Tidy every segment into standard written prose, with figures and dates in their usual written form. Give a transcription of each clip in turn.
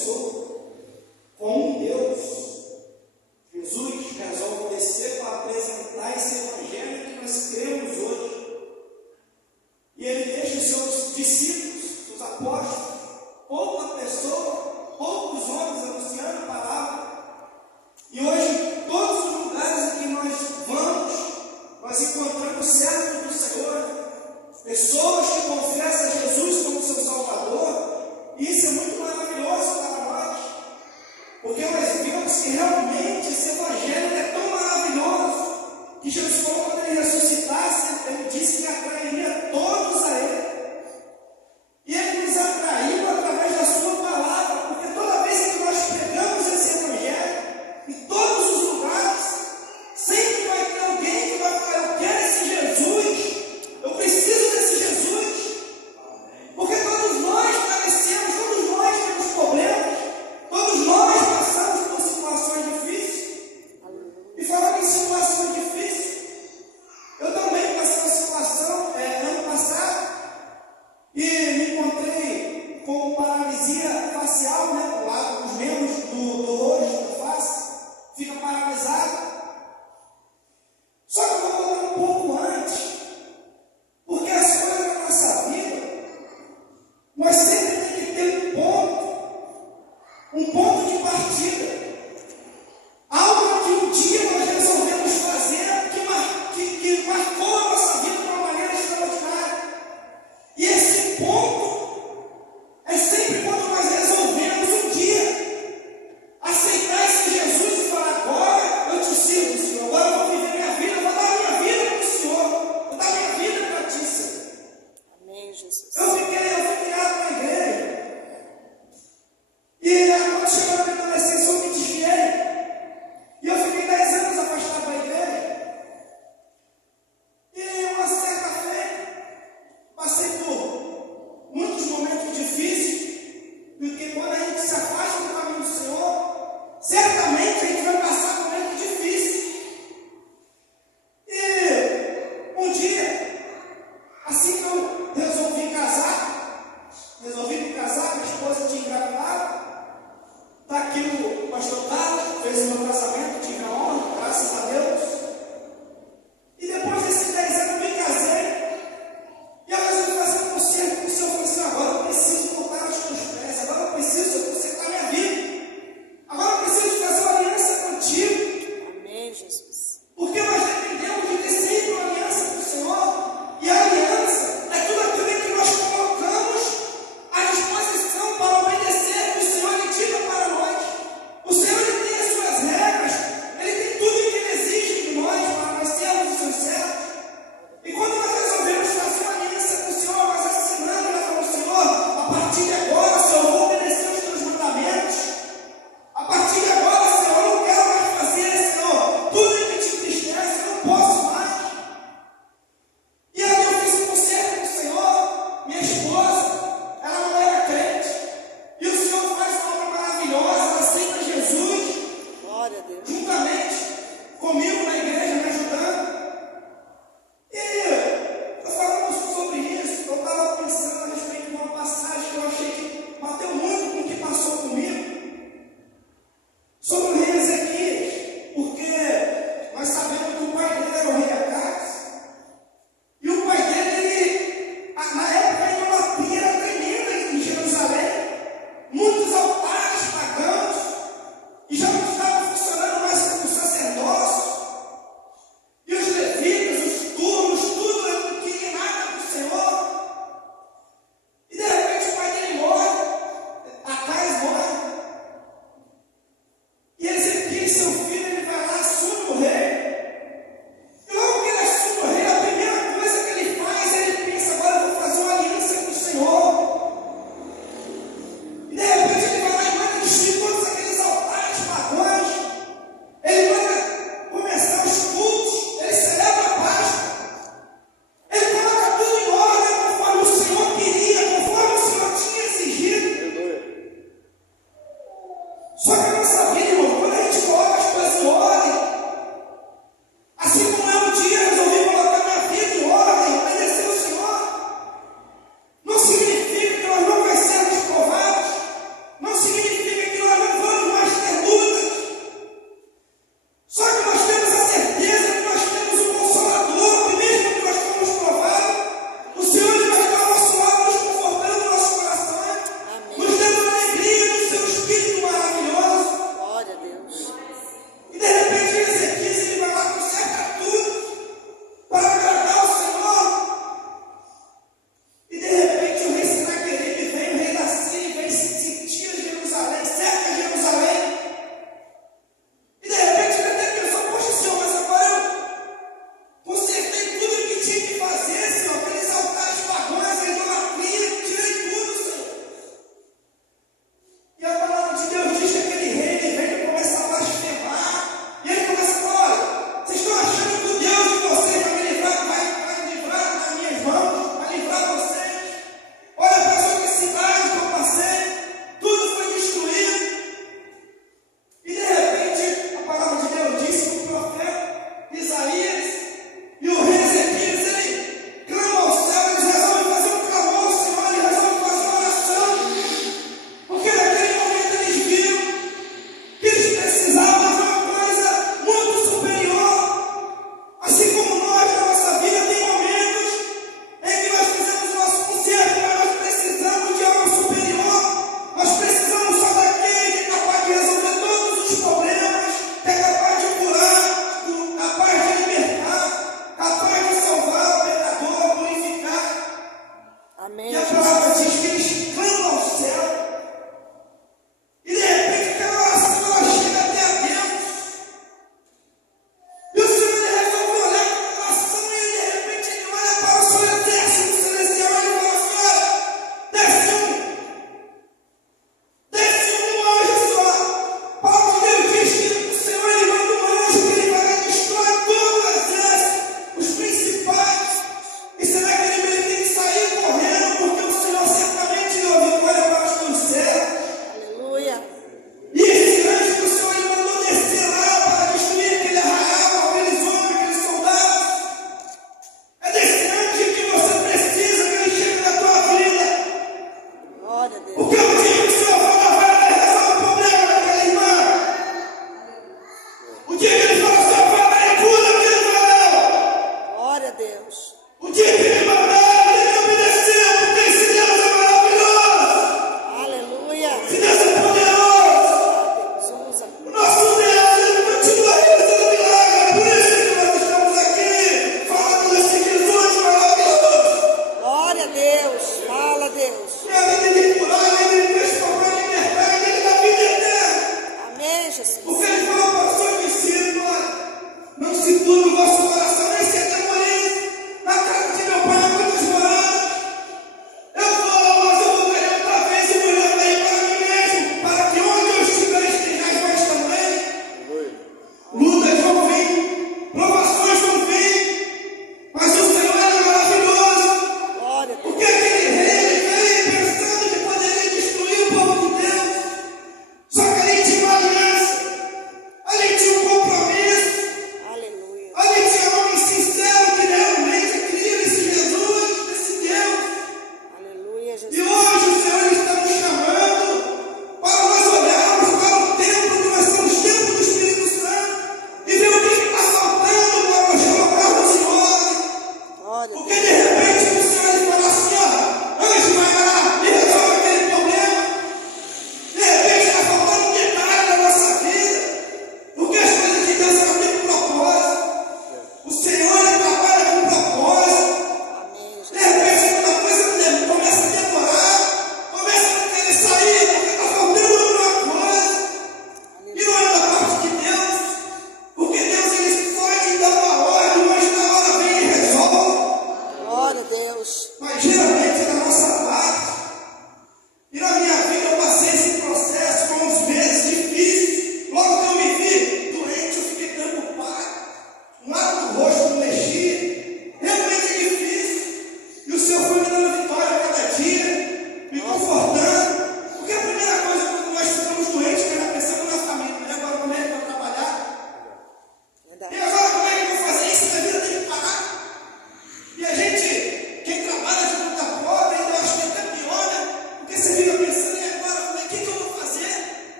pessoa, com um Deus. Jesus resolve descer para apresentar esse evangelho que nós cremos hoje. E ele deixa os seus discípulos, os apóstolos, pouca pessoa, poucos homens anunciando a palavra. E hoje, todos os lugares em que nós vamos, nós encontramos servos do Senhor, pessoas que confessam Jesus como seu Salvador. E isso é muito maravilhoso para nós, porque nós vemos que realmente esse evangelho é tão maravilhoso que Jesus falou, quando ele ressuscitasse, ele disse que atrairia todos a ele. E ele nos atraiu através da sua palavra, porque toda vez que nós pregamos esse evangelho, em todos os lugares, sempre vai ter alguém que vai falar: eu quero esse Jesus, eu preciso desse Jesus. Porque todos nós padecemos, todos nós temos problemas, todos nós passamos por situações difíceis. E falando em situações difíceis, eu também passei uma situação ano passado e me encontrei com paralisia facial, né, do lado dos membros do rosto, da face, fica paralisado. Só que eu vou voltar um pouco antes, porque as coisas da nossa vida, nós sempre temos que ter um ponto de partida. Algo que um dia nós resolvemos fazer que marcou a nossa vida de uma maneira extraordinária. E esse ponto é sempre quando nós resolvemos um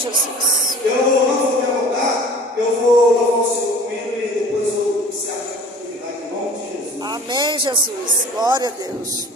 Jesus. Eu não vou me alongar, eu vou louvar o Senhor com ele e depois eu encerro a oportunidade em nome de Jesus. Amém, Jesus. Glória a Deus.